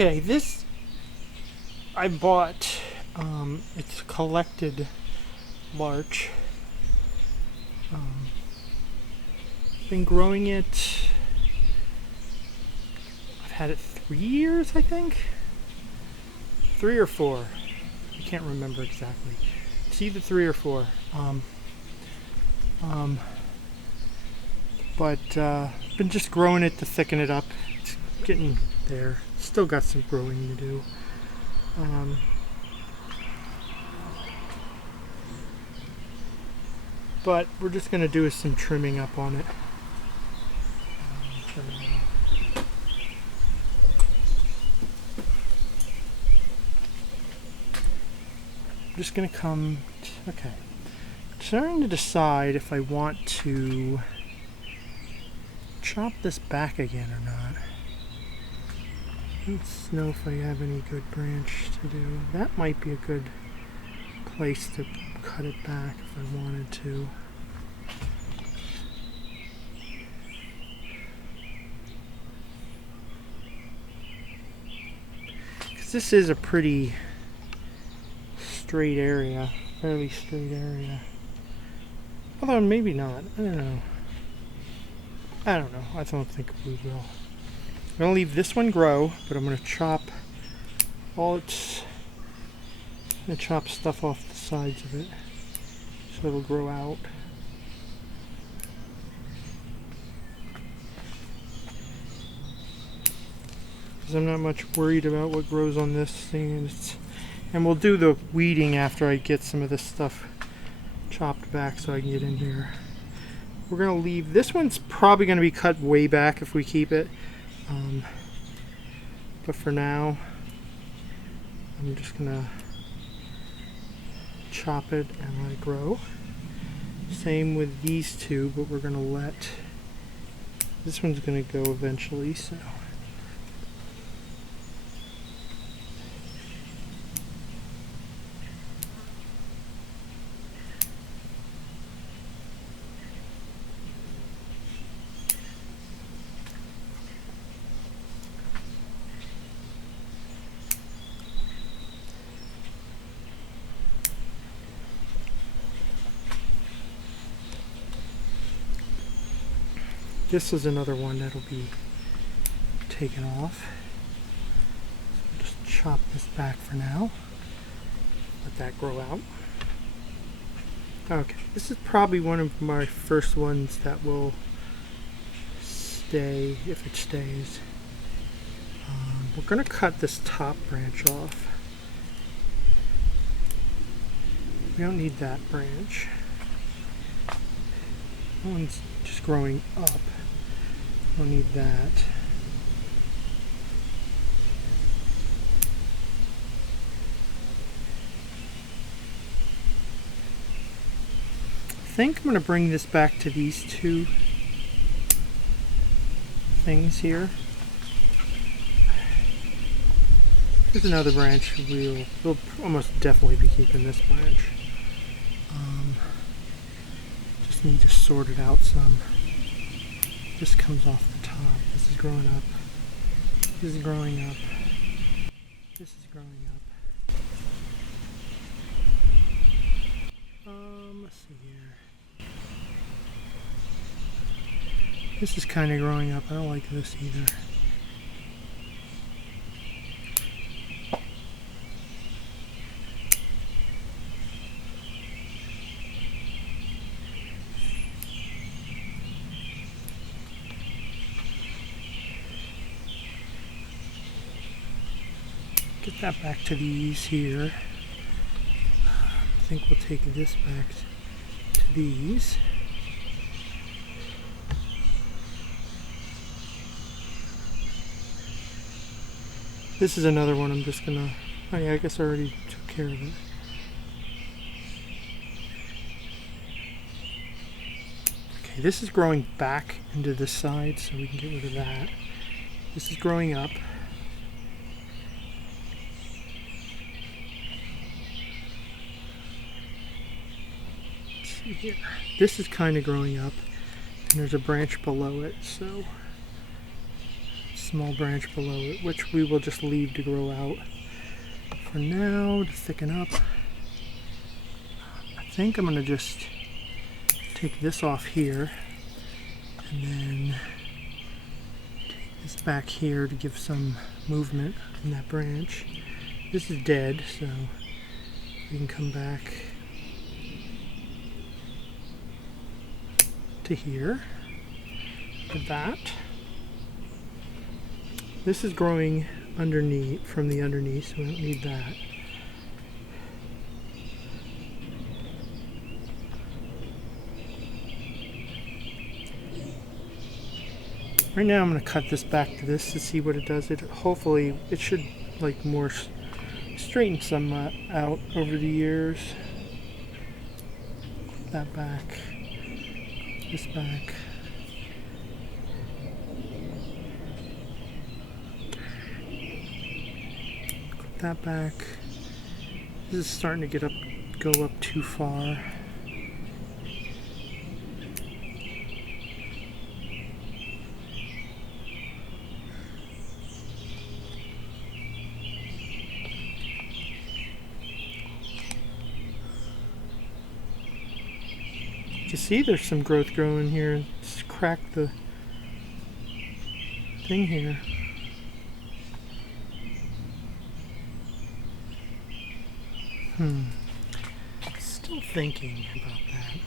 Okay, this I bought. It's collected larch. Been growing it. I've had it 3 years, I think. 3 or 4. I can't remember exactly. It's either 3 or 4. But been just growing it to thicken it up. It's getting there. Still got some growing to do. But we're just going to do some trimming up on it. I'm just going to come... Okay. Trying to decide if I want to chop this back again or not. Let's know if I have any good branch to do. That might be a good place to cut it back if I wanted to. Because this is a pretty straight area, fairly straight area. Although maybe not, I don't know. I don't think we will. I'm going to leave this one grow, but I'm going to chop all its... I'm going to chop stuff off the sides of it so it'll grow out. Because I'm not much worried about what grows on this thing. And we'll do the weeding after I get some of this stuff chopped back so I can get in here. We're going to leave... This one's probably going to be cut way back if we keep it. But for now, I'm just going to chop it and let it grow. Same with these two, but we're going to let... This one's going to go eventually, so... This is another one that'll be taken off. So just chop this back for now. Let that grow out. Okay, this is probably one of my first ones that will stay, if it stays. We're going to cut this top branch off. We don't need that branch. That one's just growing up. Don't need that. I think I'm going to bring this back to these two things here. Here's another branch. We'll almost definitely be keeping this branch. Just need to sort it out some. This comes off the top. This is growing up. This is growing up. This is growing up. Let's see here. This is kind of growing up. I don't like this either. Get that back to these here. I think we'll take this back to these. This is another one I'm just gonna... Oh yeah, I guess I already took care of it. Okay, this is growing back into this side, so we can get rid of that. This is growing up. Here. This is kind of growing up, and there's a branch below it, so let's small branch below it, which we will just leave to grow out for now to thicken up. I think I'm going to just take this off here and then take this back here to give some movement in that branch. This is dead, so we can come back to here with that. This is growing underneath, from the underneath, so we don't need that. Right now I'm going to cut this back to this to see what it does. Hopefully it should like more straighten some out over the years. That back, this back. Put that back. This is starting to go up too far. You see there's some growth growing here. Just crack the thing here. Still thinking about that.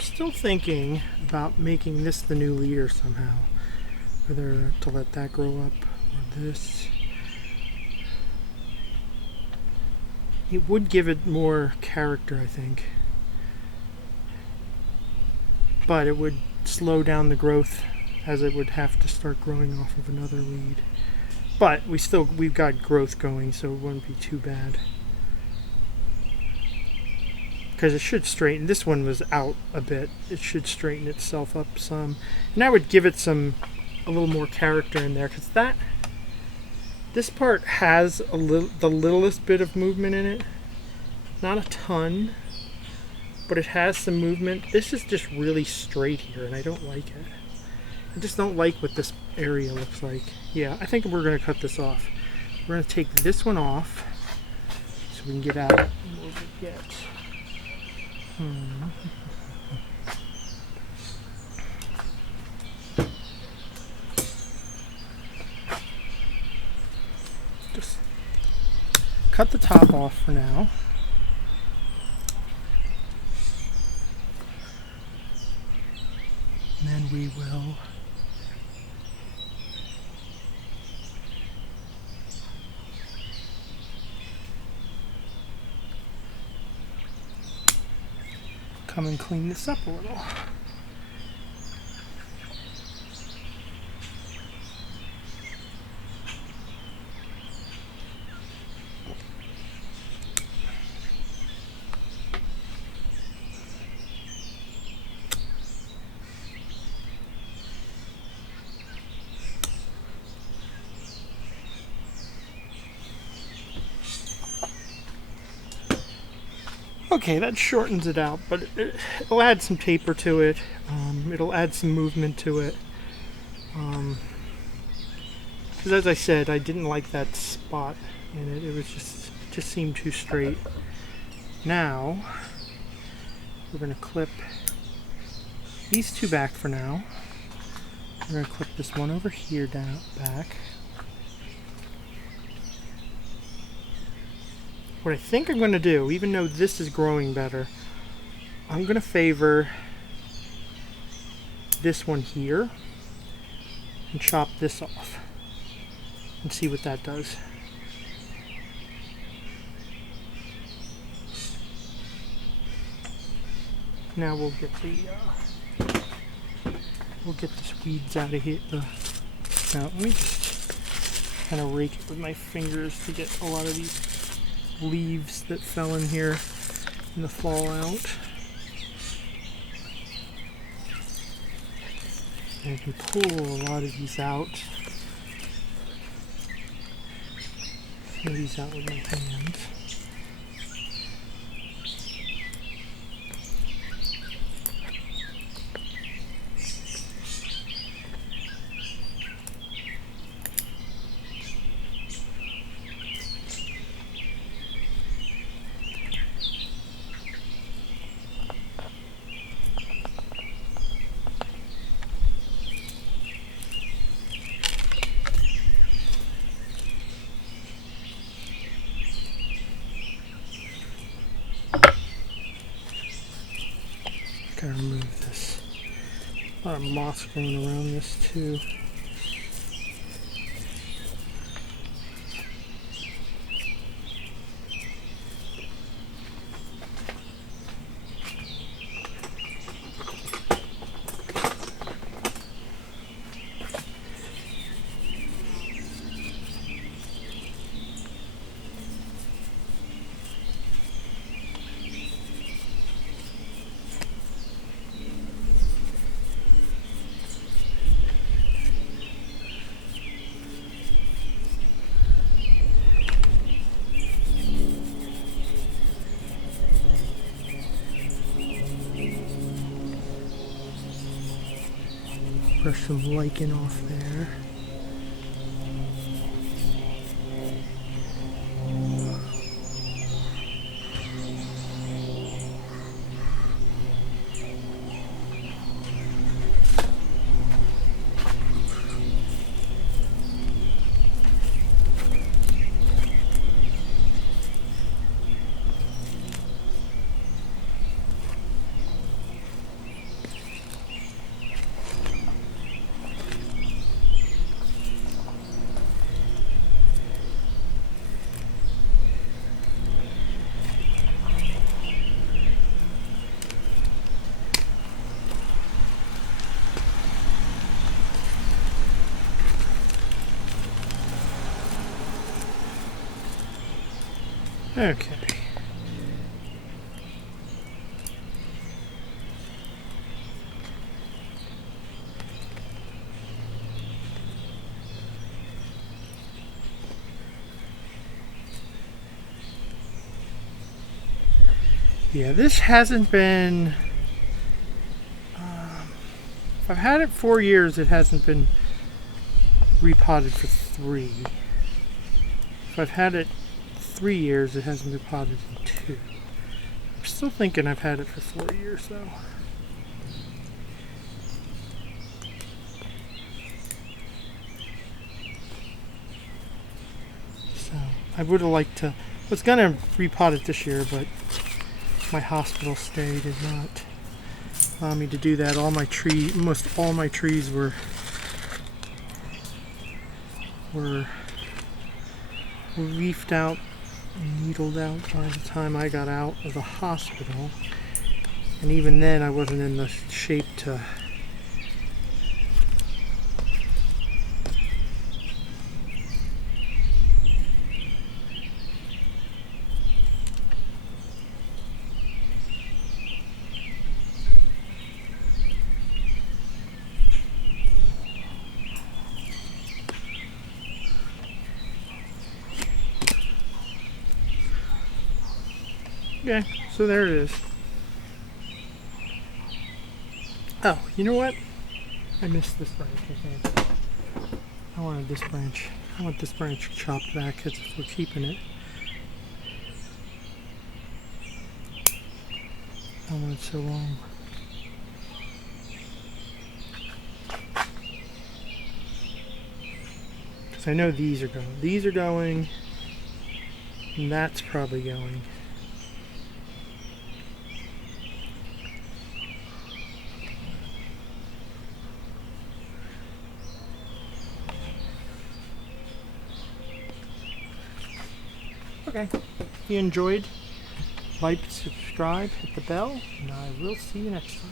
Still thinking about making this the new leader somehow. Whether to let that grow up or this. It would give it more character, I think. But it would slow down the growth as it would have to start growing off of another weed. But we've got growth going, so it wouldn't be too bad. Because it should straighten. This one was out a bit. It should straighten itself up some. And I would give it a little more character in there, because this part has the littlest bit of movement in it. Not a ton, but it has some movement. This is just really straight here, and I don't like it. I just don't like what this area looks like. Yeah, I think we're going to cut this off. We're going to take this one off so we can get out what we get. Just cut the top off for now. And then we will come and clean this up a little. Okay, that shortens it out, but it'll add some taper to it. It'll add some movement to it. Because as I said, I didn't like that spot in it. It was just seemed too straight. Now, we're going to clip these two back for now. We're going to clip this one over here back. What I think I'm going to do, even though this is growing better, I'm going to favor this one here and chop this off and see what that does. Now we'll get this weeds out of here. Now let me just kind of rake it with my fingers to get a lot of these leaves that fell in here in the fall out. And I can pull a lot of these out. Pull these out with my hands. Gotta remove this. A lot of moss growing around this too. Brush some lichen off there. Okay. Yeah, this hasn't been, if I've had it 4 years, it hasn't been repotted for 3. If I've had it 3 years, it hasn't been potted in 2. I'm still thinking I've had it for 4 years though. So I would have liked to, was gonna repot it this year, but my hospital stay did not allow me to do that. Almost all my trees were leafed out, needled out by the time I got out of the hospital, and even then I wasn't in the shape to Okay, so there it is. Oh, you know what? I missed this branch, I think. I wanted this branch. I want this branch chopped back because we're keeping it. I don't want it so long. Because I know these are going. These are going, and that's probably going. Okay, if you enjoyed, like, subscribe, hit the bell, and I will see you next time.